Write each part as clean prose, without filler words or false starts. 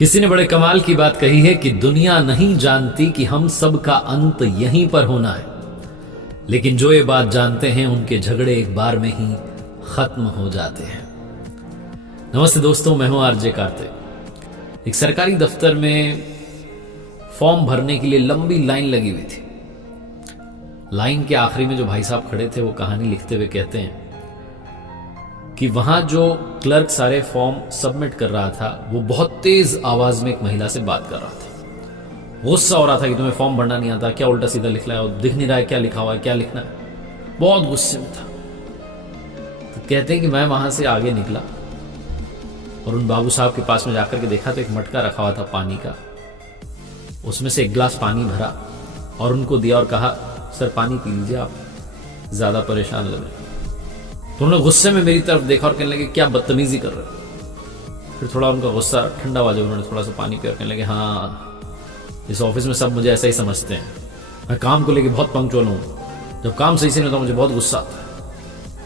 किसी ने बड़े कमाल की बात कही है कि दुनिया नहीं जानती कि हम सब का अंत यहीं पर होना है, लेकिन जो ये बात जानते हैं उनके झगड़े एक बार में ही खत्म हो जाते हैं। नमस्ते दोस्तों, मैं हूं आरजे कार्तिक। एक सरकारी दफ्तर में फॉर्म भरने के लिए लंबी लाइन लगी हुई थी। लाइन के आखिरी में जो भाई साहब खड़े थे वो कहानी लिखते हुए कहते हैं कि वहां जो क्लर्क सारे फॉर्म सबमिट कर रहा था वो बहुत तेज आवाज में एक महिला से बात कर रहा था। गुस्सा हो रहा था कि तुम्हें फॉर्म भरना नहीं आता, क्या उल्टा सीधा लिख रहा है, दिख नहीं रहा है क्या लिखा हुआ है, क्या लिखना है। बहुत गुस्से में था। तो कहते हैं कि मैं वहां से आगे निकला और उन बाबू साहब के पास में जाकर के देखा तो एक मटका रखा हुआ था पानी का। उसमें से एक गिलास पानी भरा और उनको दिया और कहा, सर पानी पी लीजिए, आप ज्यादा परेशान लग रहे हैं। तो उन्होंने गुस्से में मेरी तरफ देखा और कहने लगे, क्या बदतमीजी कर रहे हो। फिर थोड़ा उनका गुस्सा ठंडा हुआ जब उन्होंने थोड़ा सा पानी पिया और कहने लगे, हाँ इस ऑफिस में सब मुझे ऐसा ही समझते हैं, मैं काम को लेके बहुत पंक्चुअल हूँ, जब काम सही से नहीं होता मुझे बहुत गुस्सा आता है।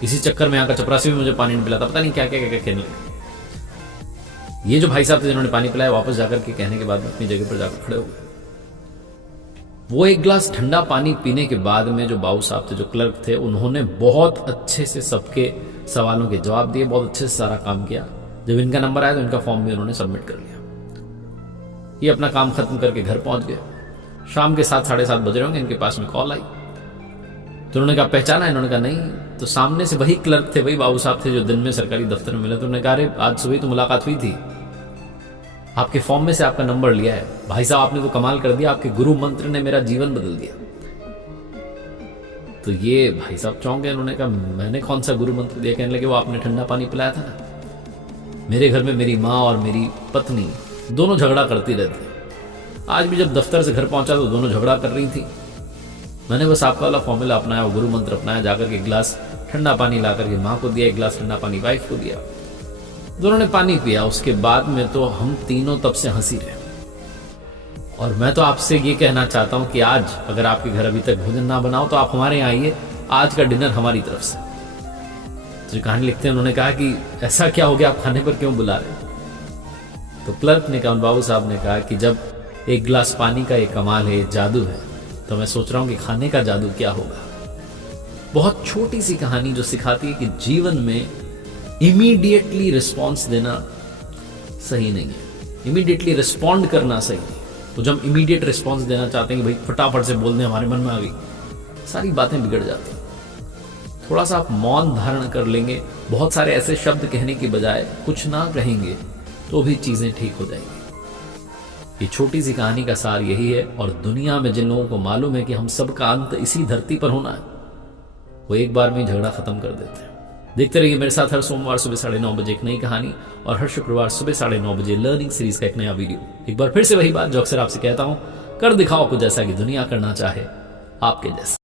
इसी चक्कर में यहाँ का चपरासी भी मुझे पानी नहीं पिलाता, पता नहीं क्या क्या क्या क्या कहने लगे। ये जो भाई साहब थे जिन्होंने पानी पिलाया, वापस जाकर के कहने के बाद में अपनी जगह पर जाकर खड़े हो गए। वो एक गिलास ठंडा पानी पीने के बाद में जो बाबू साहब थे, जो क्लर्क थे, उन्होंने बहुत अच्छे से सबके सवालों के जवाब दिए, बहुत अच्छे से सारा काम किया। जब इनका नंबर आया तो इनका फॉर्म भी उन्होंने सबमिट कर लिया। ये अपना काम खत्म करके घर पहुंच गए। शाम के 7 साढ़े 7 बज रहे होंगे, इनके पास में कॉल आई। तो उन्होंने कहा पहचाना है? इन्होंने कहा नहीं। तो सामने से वही क्लर्क थे, वही बाबू साहब थे जो दिन में सरकारी दफ्तर में मिले। तो उन्होंने कहा, अरे आज सुबह तो मुलाकात हुई थी, आपके फॉर्म में से आपका नंबर लिया है। भाई साहब आपने तो कमाल कर दिया, आपके गुरु मंत्र ने मेरा जीवन बदल दिया। तो ये भाई साहब चौंक गए। उन्होंने कहा, मैंने कौन सा गुरु मंत्र दिया? कहने लगे, वो आपने ठंडा पानी पिलाया था ना। मेरे घर में मेरी माँ और मेरी पत्नी दोनों झगड़ा करती रहती। आज भी जब दफ्तर से घर पहुंचा तो दोनों झगड़ा कर रही थी। मैंने बस आपका वाला फॉर्मूला अपनाया, वो गुरु मंत्र अपनाया, जाकर के गिलास ठंडा पानी ला करके माँ को दिया, एक गिलास ठंडा पानी वाइफ को दिया। दोनों ने पानी पिया। उसके बाद में तो हम तीनों तब से हंसी रहे। और मैं तो आपसे ये कहना चाहता हूं कि आज अगर आपके घर अभी तक भोजन ना बनाओ तो आप हमारे यहाँ आइए, आज का डिनर हमारी तरफ से। तो जो कहानी लिखते हैं उन्होंने कहा कि ऐसा क्या हो गया, आप खाने पर क्यों बुला रहे? तो क्लर्क ने कहा, बाबू साहब ने कहा कि जब एक गिलास पानी का ये कमाल है, जादू है, तो मैं सोच रहा हूं कि खाने का जादू क्या होगा। बहुत छोटी सी कहानी जो सिखाती है कि जीवन में इमीडिएटली रिस्पॉन्स देना सही नहीं है, इमीडिएटली रिस्पॉन्ड करना सही नहीं। तो जब इमीडिएट रिस्पॉन्स देना चाहते हैं कि भाई फटाफट से बोल दें, हमारे मन में आ गई, सारी बातें बिगड़ जाती हैं। थोड़ा सा आप मौन धारण कर लेंगे, बहुत सारे ऐसे शब्द कहने की बजाय कुछ ना कहेंगे तो भी चीजें ठीक हो जाएंगी। ये छोटी सी कहानी का सार यही है। और दुनिया में जिन लोगों को मालूम है कि हम सबका अंत इसी धरती पर होना है, वो एक बार में झगड़ा खत्म कर देते हैं। देखते रहिए मेरे साथ हर सोमवार सुबह 9:30 बजे एक नई कहानी और हर शुक्रवार सुबह 9:30 बजे लर्निंग सीरीज का एक नया वीडियो। एक बार फिर से वही बात जो अक्सर आपसे कहता हूं, कर दिखाओ कुछ ऐसा कि दुनिया करना चाहे आपके जैसा।